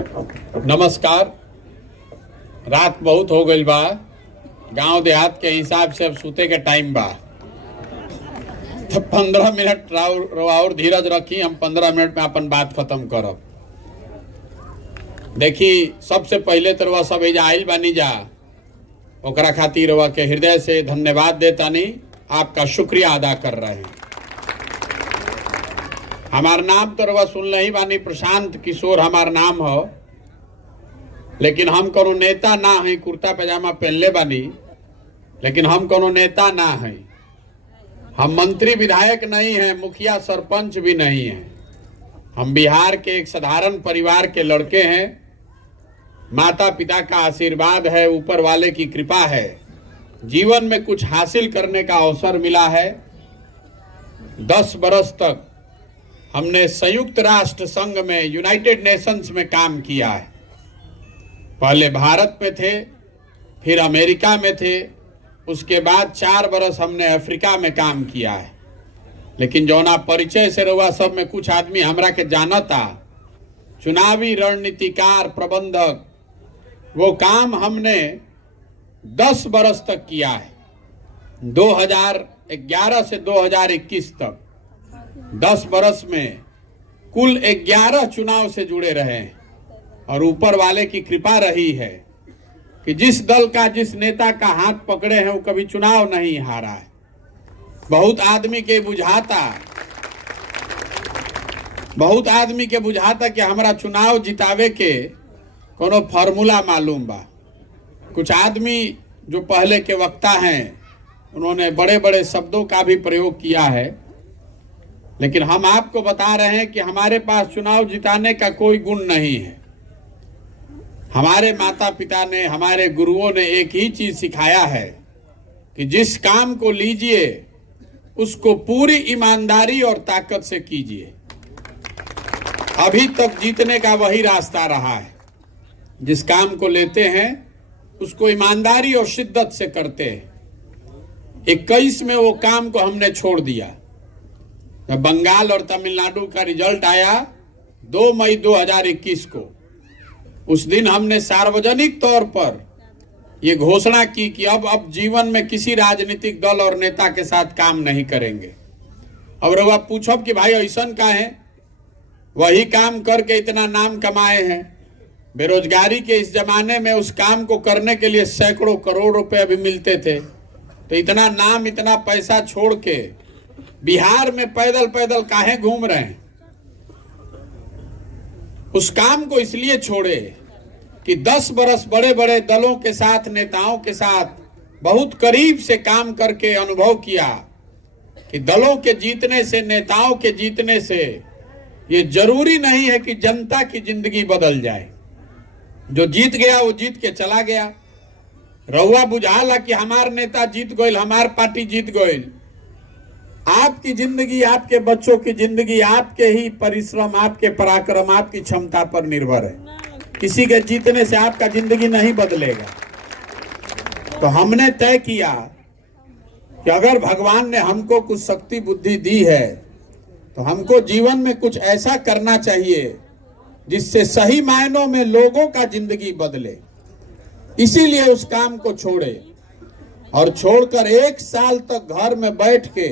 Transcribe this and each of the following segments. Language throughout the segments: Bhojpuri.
नमस्कार। रात बहुत हो गई बा, गांव देहात के हिसाब से अब सूते के टाइम बा, तो 15 मिनट और धीरज रखी। हम 15 मिनट में अपन बात खत्म करब। देखी, सबसे पहले तो रउआ सब एजा आइल बानी जा, ओकरा खातिर रउआ के हृदय से धन्यवाद देतानी, आपका शुक्रिया अदा कर रहे हैं। हमार नाम तो रउआ सुन ही बानी, प्रशांत किशोर हमार नाम हो, लेकिन हम कोनो नेता ना है। कुर्ता पैजामा पहनले बानी, लेकिन हम कोनो नेता ना है। हम मंत्री विधायक नहीं हैं, मुखिया सरपंच भी नहीं हैं। हम बिहार के एक साधारण परिवार के लड़के हैं। माता पिता का आशीर्वाद है, ऊपर वाले की कृपा है, जीवन में कुछ हासिल करने का अवसर मिला है। 10 बरस तक हमने संयुक्त राष्ट्र संघ में, यूनाइटेड नेशंस में काम किया है। पहले भारत में थे, फिर अमेरिका में थे, उसके बाद 4 बरस हमने अफ्रीका में काम किया है। लेकिन जौना परिचय से रहुआ सब में कुछ आदमी हमरा के जानता, चुनावी रणनीतिकार, प्रबंधक, वो काम हमने 10 बरस तक किया है। 2011 से 2021 तक 10 बरस में कुल 11 चुनाव से जुड़े रहे हैं। और ऊपर वाले की कृपा रही है कि जिस दल का, जिस नेता का हाथ पकड़े हैं, वो कभी चुनाव नहीं हारा है। बहुत आदमी के बुझाता कि हमारा चुनाव जितावे के कोनो फार्मूला मालूम बा। कुछ आदमी जो पहले के वक्ता हैं, उन्होंने बड़े बड़े शब्दों का भी प्रयोग किया है, लेकिन हम आपको बता रहे हैं कि हमारे पास चुनाव जिताने का कोई गुण नहीं है। हमारे माता पिता ने, हमारे गुरुओं ने एक ही चीज सिखाया है कि जिस काम को लीजिए उसको पूरी ईमानदारी और ताकत से कीजिए। अभी तक जीतने का वही रास्ता रहा है। जिस काम को लेते हैं उसको ईमानदारी और शिद्दत से करते हैं। 21 में वो काम को हमने छोड़ दिया। जब बंगाल और तमिलनाडु का रिजल्ट आया 2 मई 2021 को, उस दिन हमने सार्वजनिक तौर पर ये घोषणा की कि अब जीवन में किसी राजनीतिक दल और नेता के साथ काम नहीं करेंगे। अब रउआ पूछब कि भाई ऐसन का है, वही काम करके इतना नाम कमाए हैं। बेरोजगारी के इस जमाने में उस काम को करने के लिए सैकड़ों करोड़ रुपए भी मिलते थे, तो इतना नाम, इतना पैसा छोड़ के बिहार में पैदल पैदल काहे घूम रहे हैं? उस काम को इसलिए छोड़े कि 10 बरस बड़े बड़े दलों के साथ, नेताओं के साथ बहुत करीब से काम करके अनुभव किया कि दलों के जीतने से, नेताओं के जीतने से ये जरूरी नहीं है कि जनता की जिंदगी बदल जाए। जो जीत गया वो जीत के चला गया। रउआ बुझाला कि हमार नेता जीत गइल, हमार पार्टी जीत गइल। आपकी जिंदगी, आपके बच्चों की जिंदगी आपके ही परिश्रम, आपके पराक्रम, आपकी क्षमता पर निर्भर है। किसी के जीतने से आपका जिंदगी नहीं बदलेगा। तो हमने तय किया कि अगर भगवान ने हमको कुछ शक्ति बुद्धि दी है तो हमको जीवन में कुछ ऐसा करना चाहिए जिससे सही मायनों में लोगों का जिंदगी बदले। इसीलिए उस काम को छोड़े और छोड़कर 1 साल तक घर में बैठ के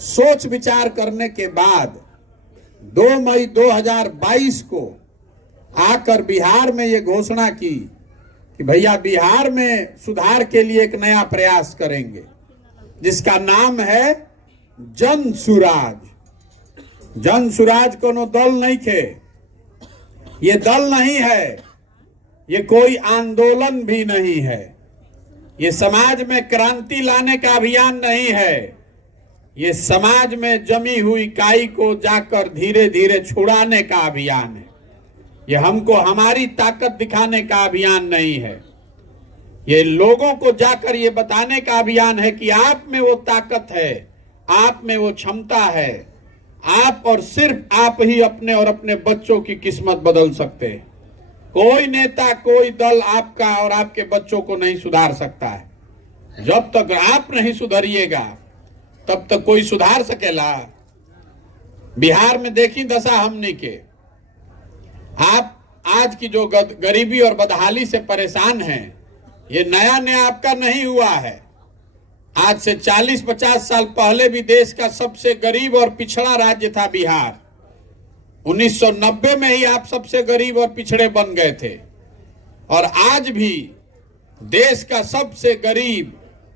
सोच विचार करने के बाद 2 मई 2022 को आकर बिहार में ये घोषणा की कि भैया बिहार में सुधार के लिए एक नया प्रयास करेंगे, जिसका नाम है जन सुराज। जन सुराज कोनो दल नहीं थे, ये दल नहीं है, ये कोई आंदोलन भी नहीं है, ये समाज में क्रांति लाने का अभियान नहीं है, ये समाज में जमी हुई काई को जाकर धीरे धीरे छुड़ाने का अभियान है। ये हमको हमारी ताकत दिखाने का अभियान नहीं है, ये लोगों को जाकर ये बताने का अभियान है कि आप में वो ताकत है, आप में वो क्षमता है। आप और सिर्फ आप ही अपने और अपने बच्चों की किस्मत बदल सकते हैं। कोई नेता, कोई दल आपका और आपके बच्चों को नहीं सुधार सकता है। जब तक आप नहीं सुधरिएगा तब तक कोई सुधार सकेला? बिहार में देखी दशा हमने के, आज की जो गरीबी और बदहाली से परेशान हैं, ये नया नया आपका नहीं हुआ है। आज से 40-50 साल पहले भी देश का सबसे गरीब और पिछड़ा राज्य था बिहार। 1990 में ही आप सबसे गरीब और पिछड़े बन गए थे, और आज भी देश का सबसे गरीब,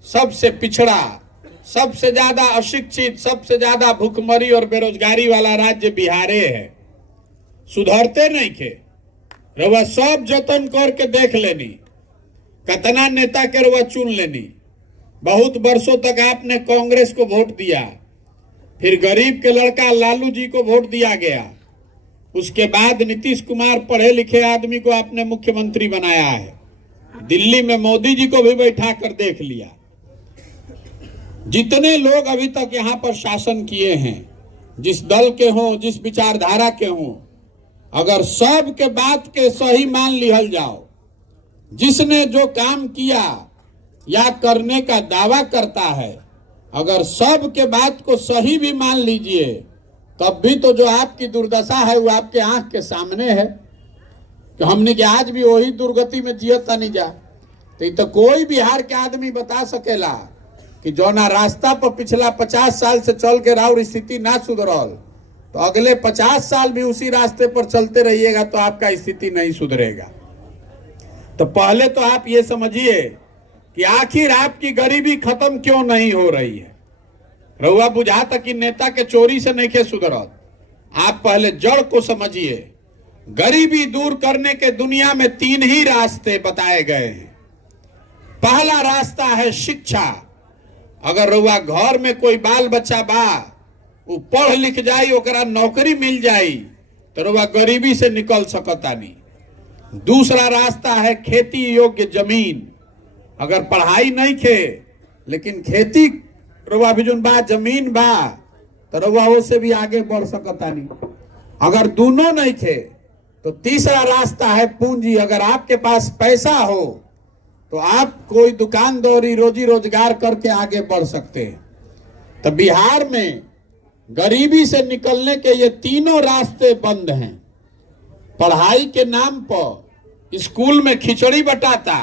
सबसे पिछड़ा, सबसे ज्यादा अशिक्षित, सबसे ज्यादा भूखमरी और बेरोजगारी वाला राज्य बिहारे है। सुधरते नहीं खे रवा, सब जतन करके देख लेनी, कतना नेता के रवा चुन लेनी। बहुत वर्षों तक आपने कांग्रेस को वोट दिया, फिर गरीब के लड़का लालू जी को वोट दिया गया, उसके बाद नीतीश कुमार पढ़े लिखे आदमी को आपने मुख्यमंत्री बनाया है, दिल्ली में मोदी जी को भी बैठा कर देख लिया। जितने लोग अभी तक यहाँ पर शासन किए हैं, जिस दल के हों, जिस विचारधारा के हों, अगर सब के बात के सही मान लिहल जाओ, जिसने जो काम किया या करने का दावा करता है, अगर सब के बात को सही भी मान लीजिए, तब भी तो जो आपकी दुर्दशा है वो आपके आंख के सामने है कि हमने कि आज भी वही दुर्गति में जियता नहीं जा। तो कोई बिहार के आदमी बता सकेला कि जो ना रास्ता पर पिछला 50 साल से चल के राउर स्थिति ना सुधरल, तो अगले 50 साल भी उसी रास्ते पर चलते रहिएगा तो आपका स्थिति नहीं सुधरेगा। तो पहले तो आप ये समझिए कि आखिर आपकी गरीबी खत्म क्यों नहीं हो रही है। रउआ बुझाता कि नेता के चोरी से नहीं के सुधरत। आप पहले जड़ को समझिए। गरीबी दूर करने के दुनिया में 3 ही रास्ते बताए गए हैं। पहला रास्ता है शिक्षा। अगर रउआ घर में कोई बाल बच्चा बा, वो पढ़ लिख जाई, ओकरा नौकरी मिल जाई, तो रउआ गरीबी से निकल सकता नहीं। दूसरा रास्ता है खेती योग्य जमीन। अगर पढ़ाई नहीं खे लेकिन खेती रउआ भी जुन बा, जमीन बा, तो रउआ उससे भी आगे बढ़ सकता नहीं। अगर दोनों नहीं थे तो तीसरा रास्ता है पूंजी। अगर आपके पास पैसा हो तो आप कोई दुकानदारी, रोजी रोजगार करके आगे बढ़ सकते हैं। तो बिहार में गरीबी से निकलने के ये तीनों रास्ते बंद हैं। पढ़ाई के नाम पर स्कूल में खिचड़ी बटाता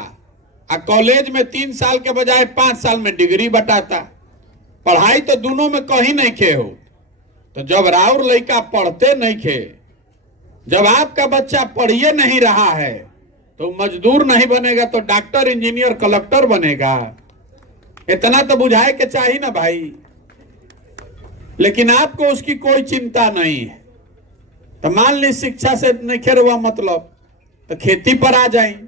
और कॉलेज में 3 साल के बजाय 5 साल में डिग्री बटाता। पढ़ाई तो दोनों में कहीं नहीं खे हो। तो जब राउर लड़का पढ़ते नहीं खे, जब आपका बच्चा पढ़िए नहीं रहा है, तो मजदूर नहीं बनेगा तो डॉक्टर, इंजीनियर, कलेक्टर बनेगा। इतना तो बुझाए के चाहिए ना भाई। लेकिन आपको उसकी कोई चिंता नहीं है। तो मान ली शिक्षा से नहीं खेर हुआ मतलब, तो खेती पर आ जाए।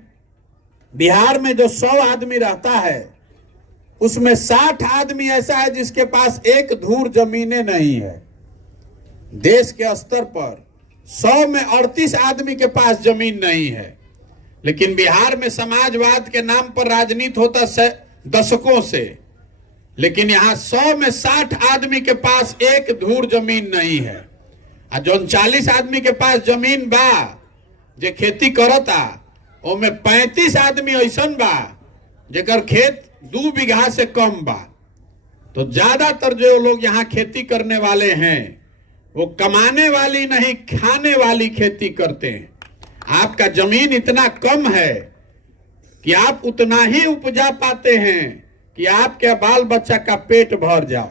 बिहार में जो 100 आदमी रहता है उसमें 60 आदमी ऐसा है जिसके पास एक धूर जमीनें नहीं है। देश के स्तर पर 100 में 38 आदमी के पास जमीन नहीं है। लेकिन बिहार में समाजवाद के नाम पर राजनीति होता दशकों से, लेकिन यहाँ 100 में 60 आदमी के पास एक धूर जमीन नहीं है। और जो 40 आदमी के पास जमीन बा जे खेती करता, ओमे 35 आदमी ऐसन बा जेकर खेत 2 बीघा से कम बा। तो ज्यादातर जो लोग यहाँ खेती करने वाले हैं वो कमाने वाली नहीं, खाने वाली खेती करते हैं। आपका जमीन इतना कम है कि आप उतना ही उपजा पाते हैं कि आपके बाल बच्चा का पेट भर जाओ।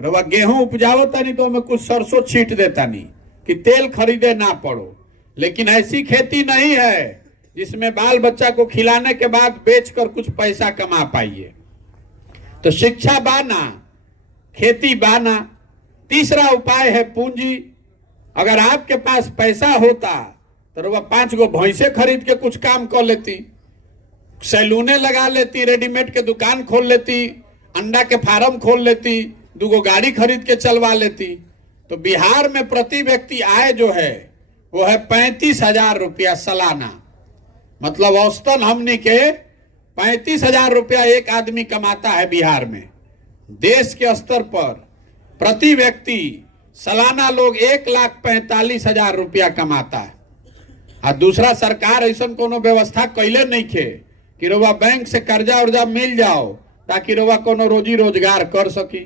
रवा गेहूं उपजावता नहीं तो हमें कुछ सरसों छींट देता नहीं कि तेल खरीदे ना पड़ो। लेकिन ऐसी खेती नहीं है जिसमें बाल बच्चा को खिलाने के बाद बेचकर कुछ पैसा कमा पाइए। तो शिक्षा बाना, खेती बाना। तीसरा उपाय है पूंजी। अगर आपके पास पैसा होता तो वह 5 गो भैंसे खरीद के कुछ काम कर लेती, सैलूने लगा लेती, रेडीमेड के दुकान खोल लेती, अंडा के फार्म खोल लेती, 2 गो गाड़ी खरीद के चलवा लेती। तो बिहार में प्रति व्यक्ति आय जो है वो है 35,000 रुपया सालाना। मतलब औसतन हमने के 35,000 रुपया एक आदमी कमाता है बिहार में। देश के स्तर पर प्रति व्यक्ति सालाना लोग 1,45,000 रुपया कमाता है। और दूसरा, सरकार ऐसा कोनो व्यवस्था कैले नहीं खे कि रोवा बैंक से कर्जा उर्जा मिल जाओ ताकि रोवा कोनो रोजी रोजगार कर सकी।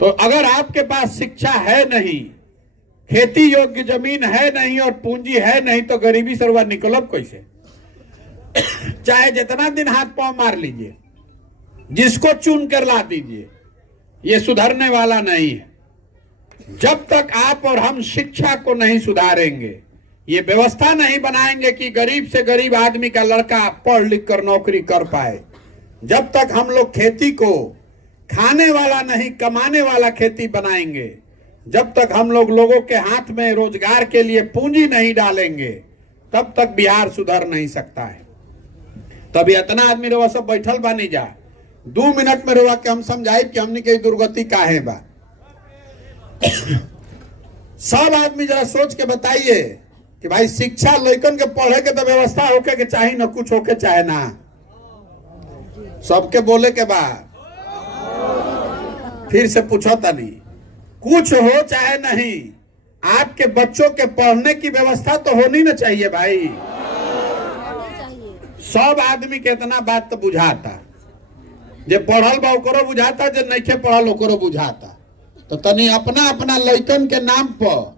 तो अगर आपके पास शिक्षा है नहीं खेती योग्य जमीन है नहीं और पूंजी है नहीं तो गरीबी से रुआ निकलब कैसे? चाहे जितना दिन हाथ पांव मार लीजिए, जिसको चुन कर ला दीजिए, ये सुधरने वाला नहीं है। जब तक आप और हम शिक्षा को नहीं सुधारेंगे, ये व्यवस्था नहीं बनाएंगे कि गरीब से गरीब आदमी का लड़का पढ़ लिख कर नौकरी कर पाए, जब तक हम लोग खेती को खाने वाला नहीं कमाने वाला खेती बनाएंगे, जब तक हम लोग लोगों के हाथ में रोजगार के लिए पूंजी नहीं डालेंगे, तब तक बिहार सुधर नहीं सकता है। तभी इतना आदमी रवा सब बैठल बा नहीं जा 2 मिनट में रवा के हम समझाए कि हमने के दुर्गति काहे बा। सब आदमी जरा सोच के बताइए कि भाई शिक्षा लइकन के पढ़े के तो व्यवस्था होके के चाहे ना, कुछ होके चाहे ना, सबके बोले के बाद फिर से पूछो तनी, कुछ हो चाहे नहीं, आपके बच्चों के पढ़ने की व्यवस्था तो होनी ना चाहिए भाई। सब आदमी के इतना बात तो बुझाता, जे पढ़ल बा ओकरो बुझाता, जे नहीं पढ़ल ओकरो बुझाता। तो तनी अपना अपना लइकन के नाम पर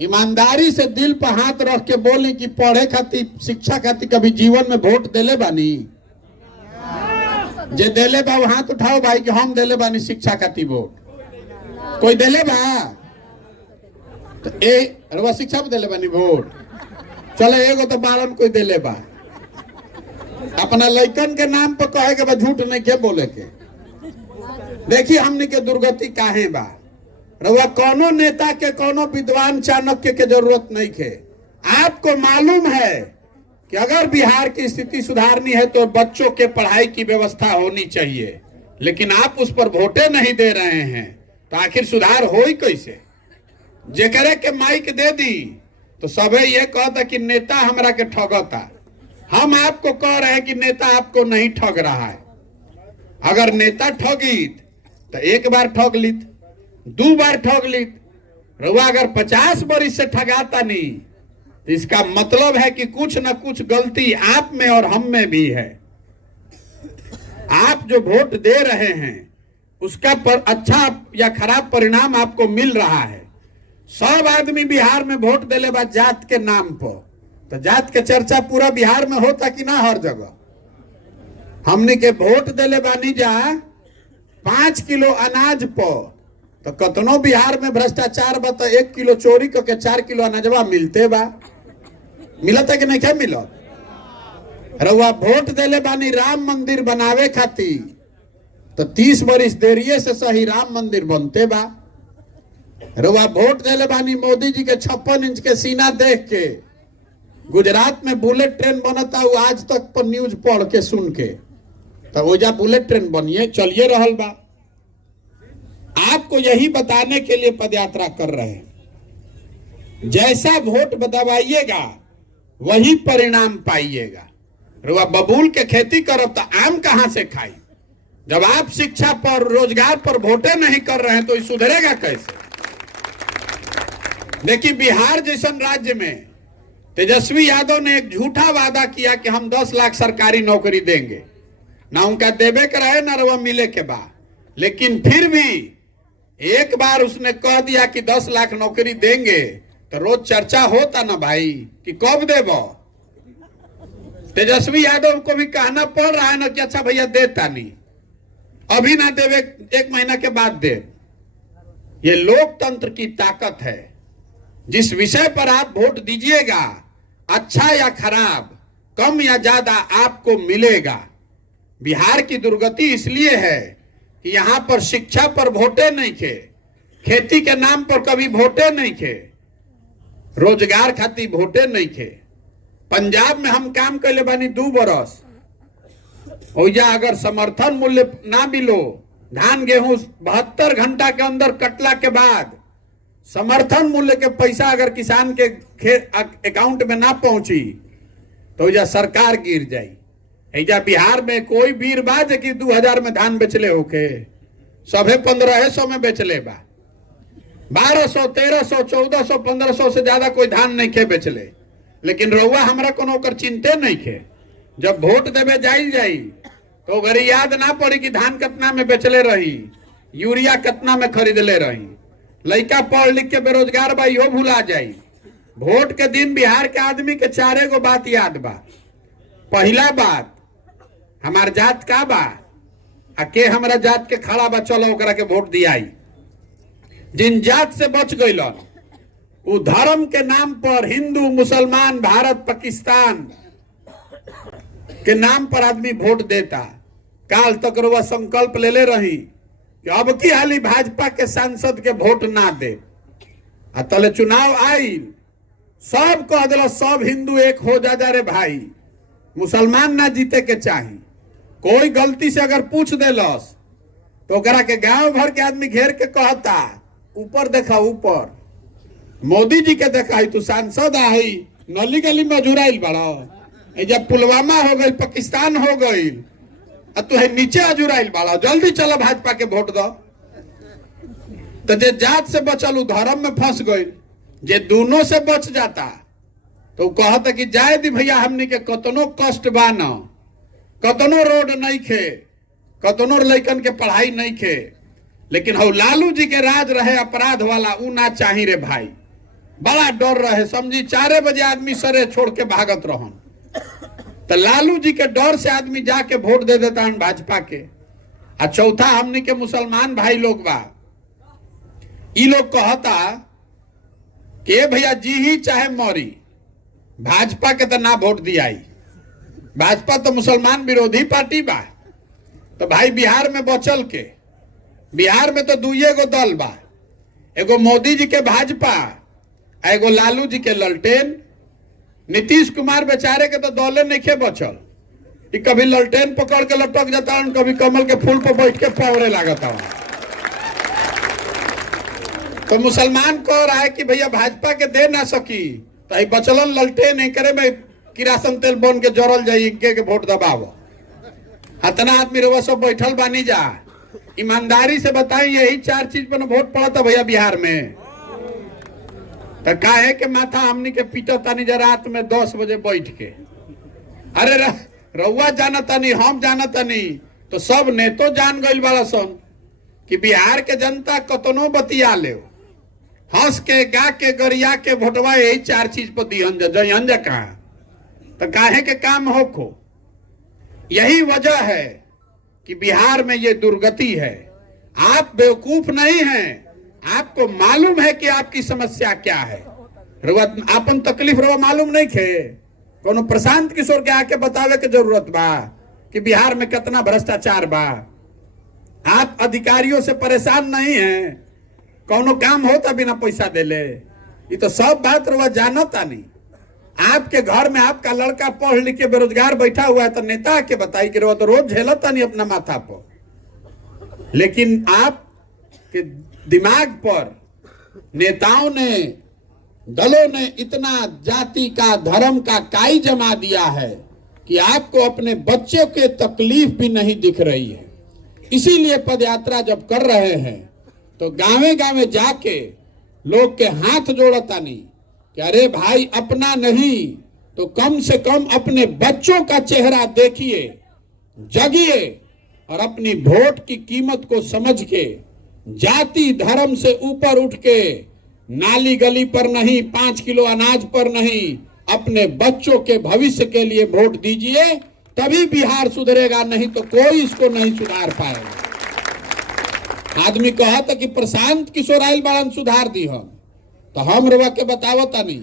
ईमानदारी से दिल पर हाथ रख के बोली कि पढ़े खातिर शिक्षा खातिर कभी जीवन में वोट देले बानी? जे देले बा वो हाथ उठाओ भाई कि हम देले बानी शिक्षा खातिर वोट। कोई देले बा? तो रवा शिक्षा पे देले बानी वोट? चले एगो तो बारन कोई देले बा। अपना लइकन के नाम पर कहे के बा, झूठ नहीं के बोले के। देखिए हमने के दुर्गति काहे बा। रवा कोनो नेता के कोनो विद्वान चाणक्य के जरूरत नहीं है। आपको मालूम है कि अगर बिहार की स्थिति सुधारनी है तो बच्चों के पढ़ाई की व्यवस्था होनी चाहिए, लेकिन आप उस पर वोटे नहीं दे रहे हैं, तो आखिर सुधार हो ही कैसे? जेकरे के माइक दे दी तो सबे ये कहता कि नेता हमरा के ठगता। हम आपको कह रहे हैं कि नेता आपको नहीं ठग रहा है। अगर नेता ठगित तो एक बार ठग लित, 2 बार ठग लित, रउआ अगर 50 बरिस से ठगाता नहीं, तो इसका मतलब है कि कुछ न कुछ गलती आप में और हम में भी है। आप जो वोट दे रहे हैं उसका पर अच्छा या खराब परिणाम आपको मिल रहा है। सब आदमी बिहार में वोट देले बा जात के नाम पर, तो जात के चर्चा पूरा बिहार में होता कि ना? हर जगह हमने के वोट देले बानी जा 5 किलो अनाज पर, तो कतनो बिहार में भ्रष्टाचार बा तो 1 किलो चोरी करके 4 किलो अनाजवा मिलते बा। मिलत है कि नहीं? क्या मिलत? रउआ वोट देले बानी राम मंदिर बनावे खातिर, तो 30 बरिस देरिये से सही राम मंदिर बनते बा। रउआ वोट देले बानी मोदी जी के 56 इंच के सीना देख के, गुजरात में बुलेट ट्रेन बनता हूँ आज तक पर न्यूज पढ़ के सुन के, तो वो जा बुलेट ट्रेन बनिए चलिए रहल बा। आपको यही बताने के लिए पदयात्रा कर रहे हैं। जैसा वोट दबाइएगा वही परिणाम पाइएगा। रुआ बबूल के खेती करब तो आम कहां से खाई? जब आप शिक्षा पर रोजगार पर वोटे नहीं कर रहे हैं तो ये सुधरेगा कैसे? देखिए बिहार जैसन राज्य में तेजस्वी यादव ने एक झूठा वादा किया कि हम 10 लाख सरकारी नौकरी देंगे, ना उनका देवे के रहे ना रवा मिले के बाद, लेकिन फिर भी एक बार उसने कह दिया कि 10 लाख नौकरी देंगे तो रोज चर्चा होता ना भाई कि कब देबो। तेजस्वी यादव को भी कहना पड़ रहा है ना कि अच्छा भैया देता नहीं, अभी ना देवे 1 महीना के बाद दे। ये लोकतंत्र की ताकत है। जिस विषय पर आप वोट दीजिएगा, अच्छा या खराब, कम या ज्यादा आपको मिलेगा। बिहार की दुर्गति इसलिए है कि यहां पर शिक्षा पर वोटे नहीं थे, खेती के नाम पर कभी वोटे नहीं थे, रोजगार खातिर वोटे नहीं थे। पंजाब में हम काम कैले बानी 2 बरस, ओजा अगर समर्थन मूल्य ना मिलो, धान गेहूं 72 घंटा के अंदर कटला के बाद समर्थन मूल्य के पैसा अगर किसान के अकाउंट में ना पहुंची तो ओजा सरकार गिर जाई। ऐजा बिहार में कोई वीर बाज कि 2000 में धान बेचले होके, सभे 1500 में बेचले बा। 1200, 1300, 1400, 1500 से ज्यादा कोई धान नहीं खे बेचले। लेकिन रउआ हमरा कोनो कर चिंते नहीं खे। जब वोट देवे जाई तो घरी याद ना पड़ी कि धान कितना में बेचले रही, यूरिया कितना में खरीदले रही। लड़का पढ़ लिख के बेरोजगार बा इहो भुला जाई। वोट के दिन बिहार के आदमी के 4 गो बात याद बा। पहला बात, हमार जात का बा आ के हमरा जात के खड़ा बा, चलो ओकरा के वोट दियाई। जिन जात से बच गइलन उ धर्म के नाम पर हिंदू मुसलमान भारत पाकिस्तान के नाम पर आदमी वोट देता। काल तक वह संकल्प ले ले रही कि अब की हाली भाजपा के सांसद के वोट ना दे। आ तले चुनाव आई, सब कह दिल सब हिंदू एक हो जा रे भाई, मुसलमान ना जीते के चाही। कोई गलती से अगर पूछ देलस तो ओकरा के गांव भर के आदमी घेर के कहता ऊपर देखा, ऊपर मोदी जी के देखा, तू सांसद आई नली गली में अजुराइल बड़ा, जब पुलवामा हो गई पाकिस्तान हो गई तू है नीचे अजुराइल बड़ा, जल्दी चलो भाजपा के वोट दो। तो जे जात से बचल उ धर्म में फंस गई। जे दोनों से बच जाता तो कहता कि जाए दी भैया, हमनी के कतनो कष्ट बा न, कतनो रोड नहीं खे, कतनो लइकन के पढ़ाई नहीं खे, लेकिन हो लालू जी के राज रहे अपराध वाला, उ ना चाही रे भाई। बड़ा डर रहे, समझी 4 बजे आदमी सरे छोड़ के भागत रहन। तो लालू जी के डर से आदमी जाके वोट दे देता है भाजपा के। आ चौथा, हमनी के मुसलमान भाई लोग बा, ई लोग कहता कि भैया जी ही चाहे मरी, भाजपा के तो ना वोट दियाई, भाजपा तो मुसलमान विरोधी पार्टी बा। तो भाई बिहार में बचल के, बिहार में तो 2 गो दल बा, एगो मोदी जी के भाजपा, एगो लालू जी के ललटेन। नीतीश कुमार बेचारे के तो दौले नहीं खे बचल, कभी ललटेन पकड़ के लटक जाता, कभी कमल के फूल पर बैठ के पौरे लागता। तो मुसलमान कह रहा है कि भैया भाजपा के दे ना सकी, तो बचलन ललटेन नहीं करे में किरासन तेल बन के जरल जाई, के वोट दबाव। इतना आदमी रवा सब बैठल बानी जा, ईमानदारी से बताई यही 4 चीज पर वोट पड़ा था भैया बिहार में। तो काहे के माथा हमनी के पीटा तानी जा रात में 10 बजे बैठ के। अरे रउआ जाना तानी, हम जाना तानी, तो सब नेतो जान गइल वाला सन कि बिहार के जनता कतनो बतिया ले, हंस के गा के गरिया के वोटवा यही 4 चीज पर दिहन जयन जा। कहा तो काहे के काम हो खो। यही वजह है कि बिहार में ये दुर्गति है। आप बेवकूफ नहीं हैं, आपको मालूम है कि आपकी समस्या क्या है। आपन तकलीफ रवा मालूम नहीं खे, कोनो प्रशांत किशोर के आके बतावे के जरूरत बा कि बिहार में कितना भ्रष्टाचार बा। आप अधिकारियों से परेशान नहीं हैं, कोनो काम होता बिना पैसा देले, ये तो सब बात रवा जानता नहीं। आपके घर में आपका लड़का पढ़ लिख के बेरोजगार बैठा हुआ है, तो नेता के बताई कि रवा तो रोज झेलता नहीं अपना माथा पर। लेकिन आप के दिमाग पर नेताओं ने, दलों ने इतना जाति का, धर्म का काई जमा दिया है कि आपको अपने बच्चों के तकलीफ भी नहीं दिख रही है। इसीलिए पदयात्रा जब कर रहे हैं तो गांवे गांवे जाके लोग के हाथ जोड़ता नहीं कि अरे भाई, अपना नहीं तो कम से कम अपने बच्चों का चेहरा देखिए, जगिए और अपनी वोट की कीमत को समझ के जाति धर्म से ऊपर उठ के नाली गली पर नहीं, 5 किलो अनाज पर नहीं, अपने बच्चों के भविष्य के लिए वोट दीजिए, तभी बिहार सुधरेगा, नहीं तो कोई इसको नहीं सुधार पाएगा। आदमी कहा था कि प्रशांत किशोर आइल बाड़न सुधार दी हम, तो हम रवा के बतावता नहीं।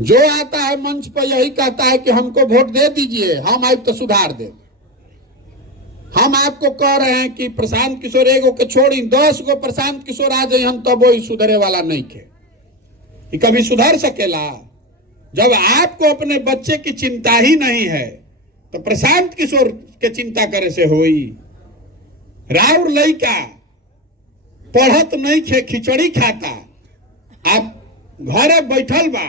जो आता है मंच पर यही कहता है कि हमको वोट दे दीजिए, हम आए तो सुधार दे। हम आपको कह रहे हैं कि प्रशांत किशोर एगो के छोड़ी 10 गो प्रशांत किशोर आ जाए, हम तब वही सुधरे वाला नहीं थे। ये कभी सुधर सकेला? जब आपको अपने बच्चे की चिंता ही नहीं है तो प्रशांत किशोर के चिंता करे से होई। राउर लइका पढ़त नहीं खे, खिचड़ी खाता, आप घरे बैठल बा,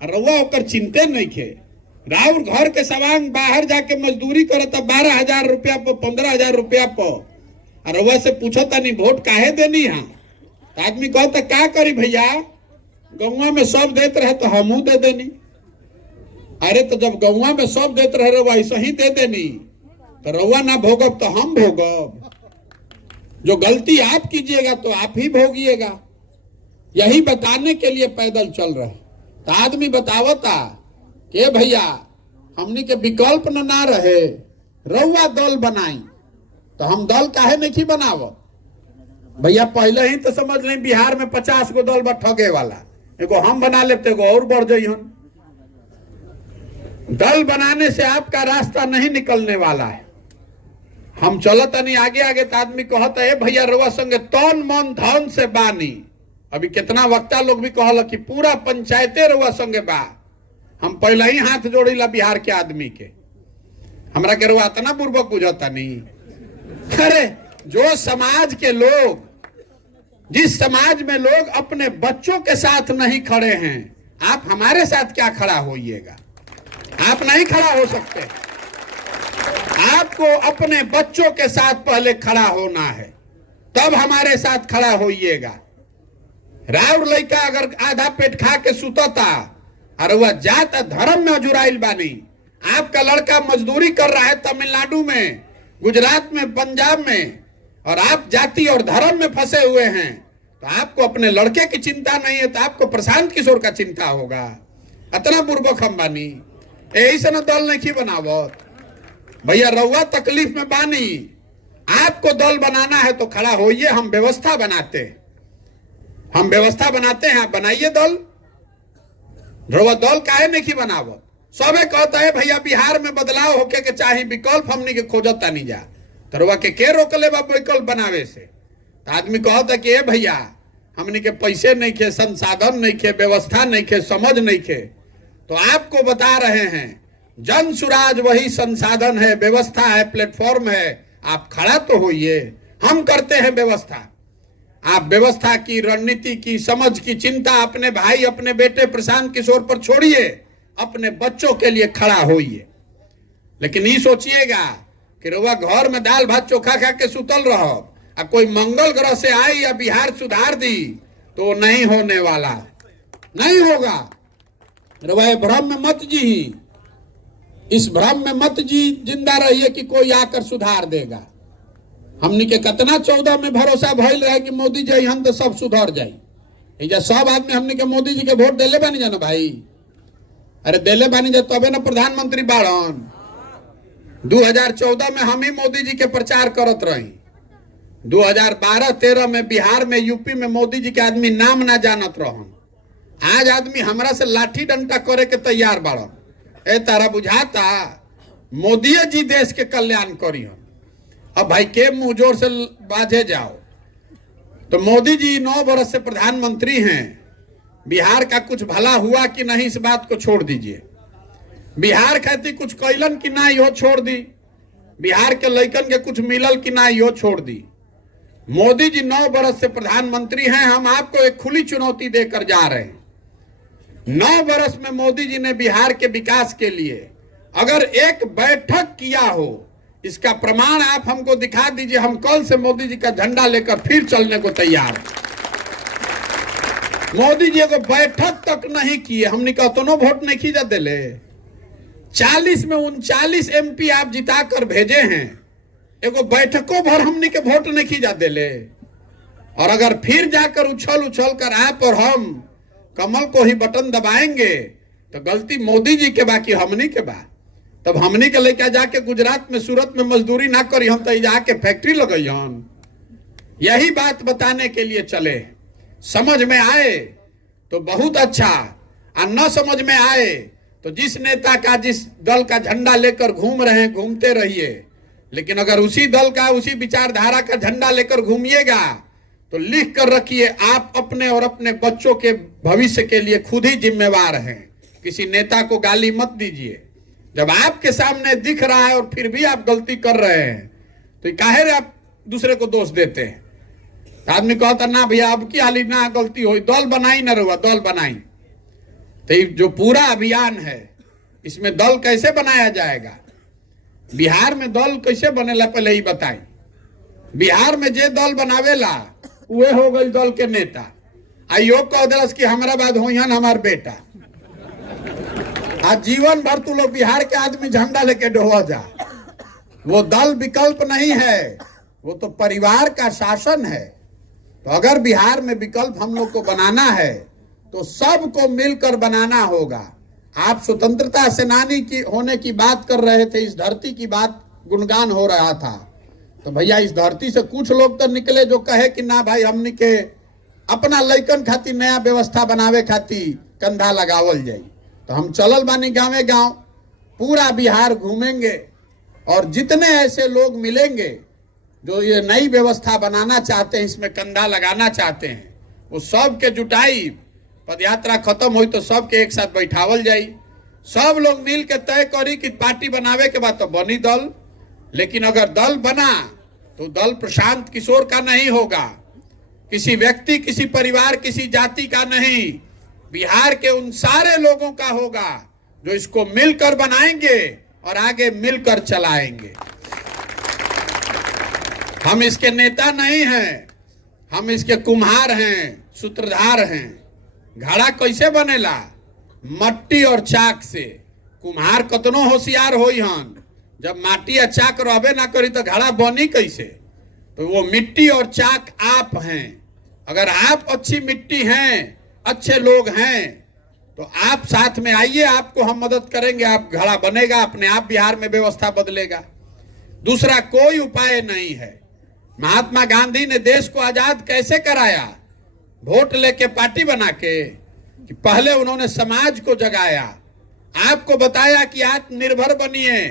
रउआ ओकर चिंते नहीं खे। राउर घर के सवांग बाहर जाके मजदूरी करता 12,000 रुपया पर, 15,000 रुपया पर, रउआ से पूछता नहीं वोट काहे देनी है। तो आदमी कहता का करी भैया, गौवा में सब देते रहे तो हमू दे देनी। अरे तो जब गौवा में सब देते रहे वैसे ही दे देनी, तो रउआ ना भोगब तो हम भोगब। जो गलती आप कीजिएगा तो आप ही भोगिएगा। यही बताने के लिए पैदल चल रहे। तो आदमी बतावता कि भैया हमनी के विकल्प न ना रहे, रउआ दल बनाई। तो हम दल काहे नहीं बनावत भैया? पहले ही तो समझ लें बिहार में 50 गो दल बा ठगे वाला, एगो हम बना लेते एगो और बढ़ जाइहन। दल बनाने से आपका रास्ता नहीं निकलने वाला है। हम चलत नहीं आगे आगे तो आदमी कहता है भैया रउआ संगे तन मन धन से बानी। अभी कितना वक्ता लोग भी कहल कि पूरा पंचायते रउआ संगे बा। हम पहले ही हाथ जोड़ीला बिहार के आदमी के। हमरा के रउआ इतना बुर्बक बुझता नहीं। अरे जो समाज के लोग, जिस समाज में लोग अपने बच्चों के साथ नहीं खड़े हैं, आप हमारे साथ क्या खड़ा होइएगा? आप नहीं खड़ा हो सकते। आपको अपने बच्चों के साथ पहले खड़ा होना है, तब हमारे साथ खड़ा होइएगा। राउर लड़का अगर आधा पेट खा के सुतता और वह जात धर्म में अजुराइल बानी, आपका लड़का मजदूरी कर रहा है तमिलनाडु में, गुजरात में, पंजाब में, और आप जाति और धर्म में फंसे हुए हैं, तो आपको अपने लड़के की चिंता नहीं है तो आपको प्रशांत किशोर का चिंता होगा। इतना बुर्बक हम बानी। ऐसा न दल नहीं बनावत भैया। रउआ तकलीफ में बानी, आपको दल बनाना है तो खड़ा होइए। हम व्यवस्था बनाते हैं, हम व्यवस्था बनाते हैं, आप बनाइए दल। रउआ दल काहे नहीं बनावत? सबे कहता है भैया बिहार में बदलाव होके के चाहे, विकल्प हमनी के खोजता नहीं जा। तो रउआ के रोकले बा विकल्प बनावे से? तो आदमी कहता कि ए भैया हमनी के पैसे नहीं खे, संसाधन नहीं खे, व्यवस्था नहीं खे, समझ नहीं खे। तो आपको बता रहे हैं जन सुराज वही संसाधन है, व्यवस्था है, प्लेटफॉर्म है। आप खड़ा तो होइए। हम करते हैं व्यवस्था। आप व्यवस्था की, रणनीति की, समझ की चिंता अपने भाई, अपने बेटे प्रशांत किशोर पर छोड़िए, अपने बच्चों के लिए खड़ा होइए। लेकिन ये सोचिएगा कि रउआ घर में दाल भात चोखा खा के सुतल रहो और कोई मंगल ग्रह से आई या बिहार सुधार दी, तो नहीं होने वाला, नहीं होगा। रउआ भ्रम में मत जी, इस भ्रम में मत जी, जिंदा रहिए कि कोई आकर सुधार देगा। हमनी के कितना 14 में भरोसा भइल रहे कि मोदी जी हम तो सब सुधर जाई। सब आदमी हमनी के मोदी जी के वोट देले बानी जाना भाई। अरे देले बानी जा तबे ना प्रधानमंत्री बाड़न। 2014 में हम ही मोदी जी के प्रचार करत रही। 2012-13 में बिहार में, यूपी में मोदी जी के आदमी नाम ना जानत रहन। आज आदमी हमरा से लाठी डंडा करे के तैयार बाड़न। ए तारा बुझाता मोदी जी देश के कल्याण करी हम। अब भाई के मुंह जोर से बाजे जाओ। तो मोदी जी 9 वर्ष से प्रधानमंत्री हैं। बिहार का कुछ भला हुआ कि नहीं, इस बात को छोड़ दीजिए। बिहार खातिर कुछ कैलन कि ना, यो छोड़ दी। बिहार के लइकन के कुछ मिलल कि ना, यो छोड़ दी। मोदी जी 9 वर्ष से प्रधानमंत्री हैं। हम आपको एक खुली चुनौती देकर जा रहे हैं। 9 वर्ष में मोदी जी ने बिहार के विकास के लिए अगर एक बैठक किया हो, इसका प्रमाण आप हमको दिखा दीजिए। हम कल से मोदी जी का झंडा लेकर फिर चलने को तैयार। मोदी जी को बैठक तक नहीं किए, हमने कहा तो वोट नहीं खींचा दिले। 40 में 39 MP आप जिता कर भेजे हैं, एगो बैठकों भर हमने के वोट नहीं खींचा दिले। और अगर फिर जाकर उछल उछल कर आप और हम कमल को ही बटन दबाएंगे तो गलती मोदी जी के बा कि हमनी के बा। तब हमनी के लेकर जाके गुजरात में, सूरत में मजदूरी ना करी हम, तो जाके फैक्ट्री लगई हम। यही बात बताने के लिए चले। समझ में आए तो बहुत अच्छा, और न समझ में आए तो जिस नेता का, जिस दल का झंडा लेकर घूम रहे हैं, घूमते रहिए। लेकिन अगर उसी दल का, उसी विचारधारा का झंडा लेकर घूमिएगा तो लिख कर रखिए, आप अपने और अपने बच्चों के भविष्य के लिए खुद ही जिम्मेवार हैं। किसी नेता को गाली मत दीजिए। जब आपके सामने दिख रहा है और फिर भी आप गलती कर रहे हैं तो काहे आप दूसरे को दोष देते हैं? आदमी कहता ना भैया अब की हाली ना गलती हो, दल बनाई ना रुआ, दल बनाई। तो जो पूरा अभियान है इसमें दल कैसे बनाया जाएगा, बिहार में दल कैसे बनेला पहले ही बताई। बिहार में जे दल बनावेला वे हो गई दल के नेता। आयोग कह दिलस कि हमारा बाद होइहन हमार बेटा। आज जीवन भर तू लोग बिहार के आदमी झंडा लेके डोहा जा। वो दल विकल्प नहीं है, वो तो परिवार का शासन है। तो अगर बिहार में विकल्प हम लोग को बनाना है तो सबको मिलकर बनाना होगा। आप स्वतंत्रता सेनानी की होने की बात कर रहे थे, इस धरती की बात गुणगान हो रहा था, तो भैया इस धरती से कुछ लोग तो निकले जो कहे कि ना भाई हमने के अपना लइकन खातिर नया व्यवस्था बनावे खातिर कंधा लगावल जाई। तो हम चलल बानी गाँव गाँव, पूरा बिहार घूमेंगे और जितने ऐसे लोग मिलेंगे जो ये नई व्यवस्था बनाना चाहते हैं, इसमें कंधा लगाना चाहते हैं, वो सब के जुटाई। पदयात्रा खत्म हुई तो सबके एक साथ बैठावल जाई, सब लोग मिल के तय करी कि पार्टी बनावे के बाद तो बनी दल। लेकिन अगर दल बना तो दल प्रशांत किशोर का नहीं होगा, किसी व्यक्ति, किसी परिवार, किसी जाति का नहीं, बिहार के उन सारे लोगों का होगा जो इसको मिलकर बनाएंगे और आगे मिलकर चलाएंगे। हम इसके नेता नहीं हैं, हम इसके कुम्हार हैं, सूत्रधार हैं। घड़ा कैसे बनेला? मट्टी और चाक से। कुम्हार कतनो होशियार होई हन, जब माटी या चाक रहबे ना करी तो घड़ा बनी कैसे? तो वो मिट्टी और चाक आप हैं। अगर आप अच्छी मिट्टी हैं, अच्छे लोग हैं, तो आप साथ में आइए, आपको हम मदद करेंगे, आप घड़ा बनेगा, अपने आप बिहार में व्यवस्था बदलेगा। दूसरा कोई उपाय नहीं है। महात्मा गांधी ने देश को आजाद कैसे कराया? वोट लेके पार्टी बना के? कि पहले उन्होंने समाज को जगाया, आपको बताया कि आत्मनिर्भर बनिए,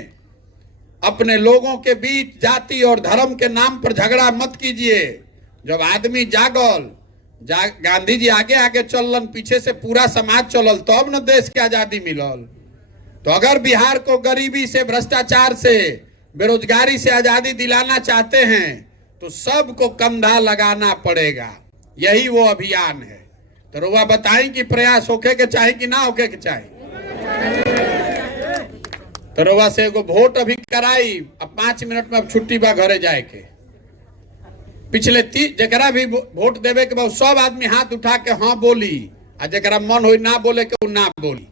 अपने लोगों के बीच जाति और धर्म के नाम पर झगड़ा मत कीजिए। जब आदमी जागल, गांधी जी आगे आगे चलन, पीछे से पूरा समाज चलल, तब न देश के आजादी मिलल। तो अगर बिहार को गरीबी से, भ्रष्टाचार से, बेरोजगारी से आजादी दिलाना चाहते हैं तो सबको कंधा लगाना पड़ेगा। यही वो अभियान है। तो रुआ बताई कि प्रयास होके के चाहे कि ना होके के चाहे। तो रुआ से एगो वोट अभी कराई, अब 5 मिनट में अब छुट्टी बा, घरे जाए के। पिछले 30 जरा भी वोट देवे के बाद सब आदमी हाथ उठा के हाँ बोली, और जरा मन हो ना बोले के ना बोली।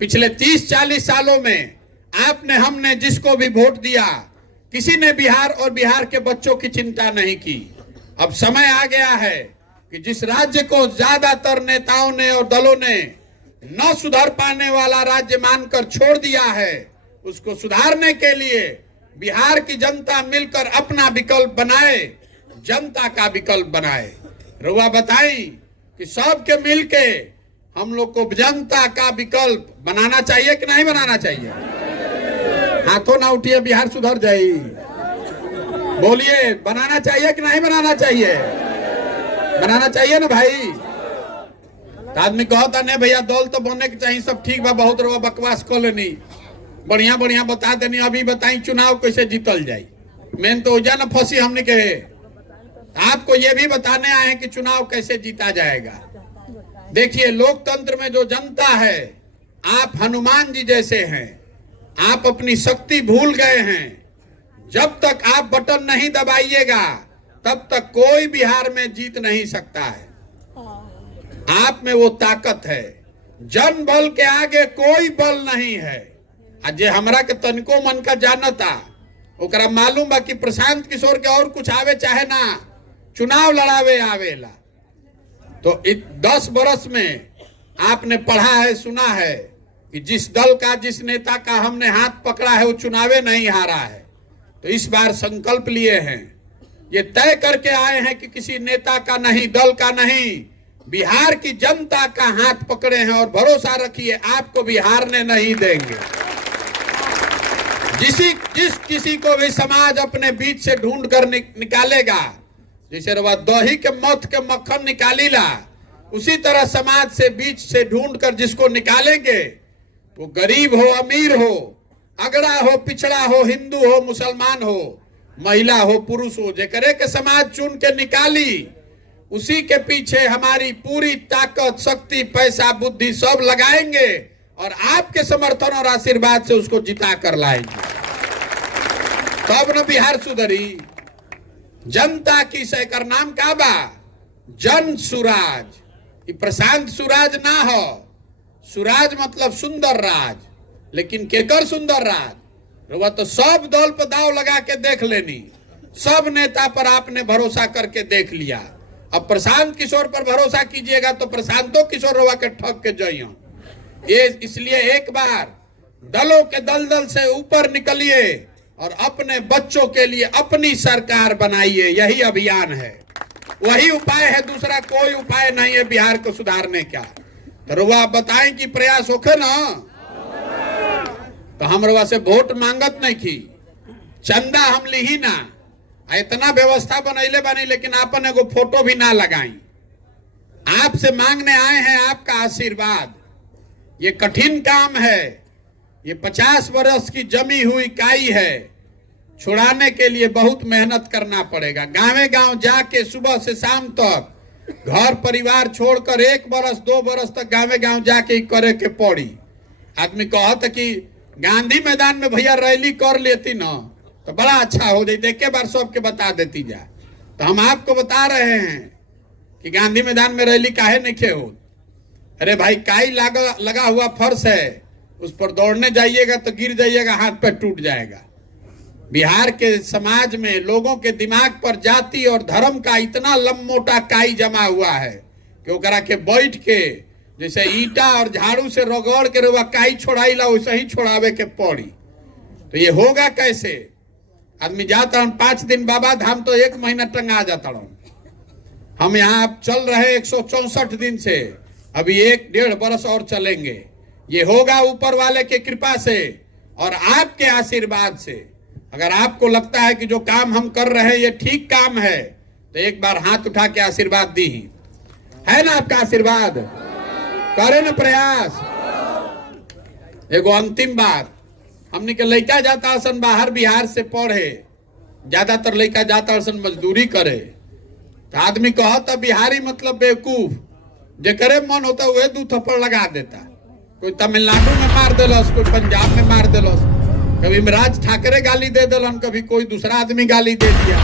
पिछले 30-40 सालों में आपने, हमने जिसको भी वोट दिया, किसी ने बिहार और बिहार के बच्चों की चिंता नहीं की। अब समय आ गया है कि जिस राज्य को ज्यादातर नेताओं ने और दलों ने न सुधर पाने वाला राज्य मानकर छोड़ दिया है, उसको सुधारने के लिए बिहार की जनता मिलकर अपना विकल्प बनाए, जनता का विकल्प बनाए। रुआ बताई कि सबके मिलके हम लोग को जनता का विकल्प बनाना चाहिए कि नहीं बनाना चाहिए? हाथों ना उठिए, बिहार सुधर जाए। बोलिए, बनाना चाहिए कि नहीं बनाना चाहिए? बनाना चाहिए ना भाई। तो आदमी कहता नहीं भैया दल तो बनने के चाहिए, सब ठीक बा, बहुत रुआ बकवास कर लेनी, बढ़िया बढ़िया बता देनी। अभी बताई चुनाव कैसे जीतल जाए, मेन तो उजा न फंसी हमने कहे। आपको ये भी बताने आए हैं कि चुनाव कैसे जीता जाएगा। देखिए, लोकतंत्र में जो जनता है, आप हनुमान जी जैसे हैं, आप अपनी शक्ति भूल गए हैं। जब तक आप बटन नहीं दबाइएगा तब तक कोई बिहार में जीत नहीं सकता है। आप में वो ताकत है, जन बल के आगे कोई बल नहीं है। आज हमरा के तनिको मन का जानता, ओकरा मालूम बा कि प्रशांत किशोर के और कुछ आवे चाहे ना, चुनाव लड़ावे आवेला। तो 10 बरस में आपने पढ़ा है, सुना है कि जिस दल का, जिस नेता का हमने हाथ पकड़ा है वो चुनावे नहीं हारा है। तो इस बार संकल्प लिए हैं, ये तय करके आए हैं कि किसी नेता का नहीं, दल का नहीं, बिहार की जनता का हाथ पकड़े हैं। और भरोसा रखिए, आपको बिहार ने नहीं देंगे। जिस किसी को भी समाज अपने बीच से ढूंढ कर निकालेगा, जैसे रवा दही के मथ के मक्खन निकालीला, उसी तरह समाज से बीच से ढूंढ कर जिसको निकालेंगे, वो गरीब हो, अमीर हो, अगड़ा हो, पिछड़ा हो, हिंदू हो, मुसलमान हो, महिला हो, पुरुष हो, जेकरे के समाज चुन के निकाली, उसी के पीछे हमारी पूरी ताकत, शक्ति, पैसा, बुद्धि सब लगाएंगे और आपके समर्थन और आशीर्वाद से उसको जिता कर लाएंगे। तब न बिहार सुधरी। जनता की सेकर नाम का बा जन सुराज। ये प्रशांत सुराज ना हो। सुराज मतलब सुंदर राज, लेकिन केकर सुंदर राज? वह तो सब दल पर दाव लगा के देख लेनी। सब नेता पर आपने भरोसा करके देख लिया। अब प्रशांत किशोर पर भरोसा कीजिएगा तो प्रशांतो किशोर रवा के ठग के जाइयो। ये इसलिए एक बार दलों के दलदल से ऊपर निकलिए और अपने बच्चों के लिए अपनी सरकार बनाइए। यही अभियान है, वही उपाय है, दूसरा कोई उपाय नहीं है बिहार को सुधारने का। तो रुआ बताएं कि प्रयास होखे ना, तो हम रुआ से वोट मांगत नहीं की, चंदा हम ली ना, इतना व्यवस्था बनैले बनी, लेकिन आपन एगो फोटो भी ना लगाई। आपसे मांगने आए हैं आपका आशीर्वाद। ये कठिन काम है, ये 50 वर्ष की जमी हुई काई है, छुड़ाने के लिए बहुत मेहनत करना पड़ेगा। गांवे गांव जाके सुबह से शाम तक घर परिवार छोड़कर 1 बरस 2 बरस तक गांवे गांव जाके ही करे के पड़ी। आदमी कहता कि गांधी मैदान में भैया रैली कर लेती ना तो बड़ा अच्छा हो जाती, एक बार सबके बता देती जा। तो हम आपको बता रहे हैं कि गांधी मैदान में रैली काहे नहीं हो। अरे भाई काई लगा हुआ फर्श है, उस पर दौड़ने जाइएगा तो गिर जाइएगा, हाथ पैर टूट जाएगा। बिहार के समाज में लोगों के दिमाग पर जाति और धर्म का इतना लंबोटा काई जमा हुआ है कि ओकरा के बैठ के जैसे ईटा और झाड़ू से रगड़ के रुआ काई छोड़ाइला वैसे ही छोड़ावे के पड़ी। तो ये होगा कैसे? आदमी जाता हूं 5 दिन बाबा धाम तो 1 महीना टंगा जाता हूं। हम यहाँ चल रहे 164 दिन से, अभी 1-1.5 बरस और चलेंगे। ये होगा ऊपर वाले के कृपा से और आपके आशीर्वाद से। अगर आपको लगता है कि जो काम हम कर रहे हैं ये ठीक काम है तो एक बार हाथ उठा के आशीर्वाद दी है ना। आपका आशीर्वाद करे ना प्रयास। एगो अंतिम बात, हमने के लड़का जाता सन बाहर बिहार से पढ़े, ज्यादातर लड़का जाता सन मजदूरी करे, तो आदमी कहता बिहारी मतलब बेवकूफ, जेकरे मन होता वह 2 थप्पड़ लगा देता। कोई तमिलनाडु में मार दिलस, कोई पंजाब में मार दिलस, कभी राज ठाकरे गाली दे दिलन, कभी कोई दूसरा आदमी गाली दे दिया।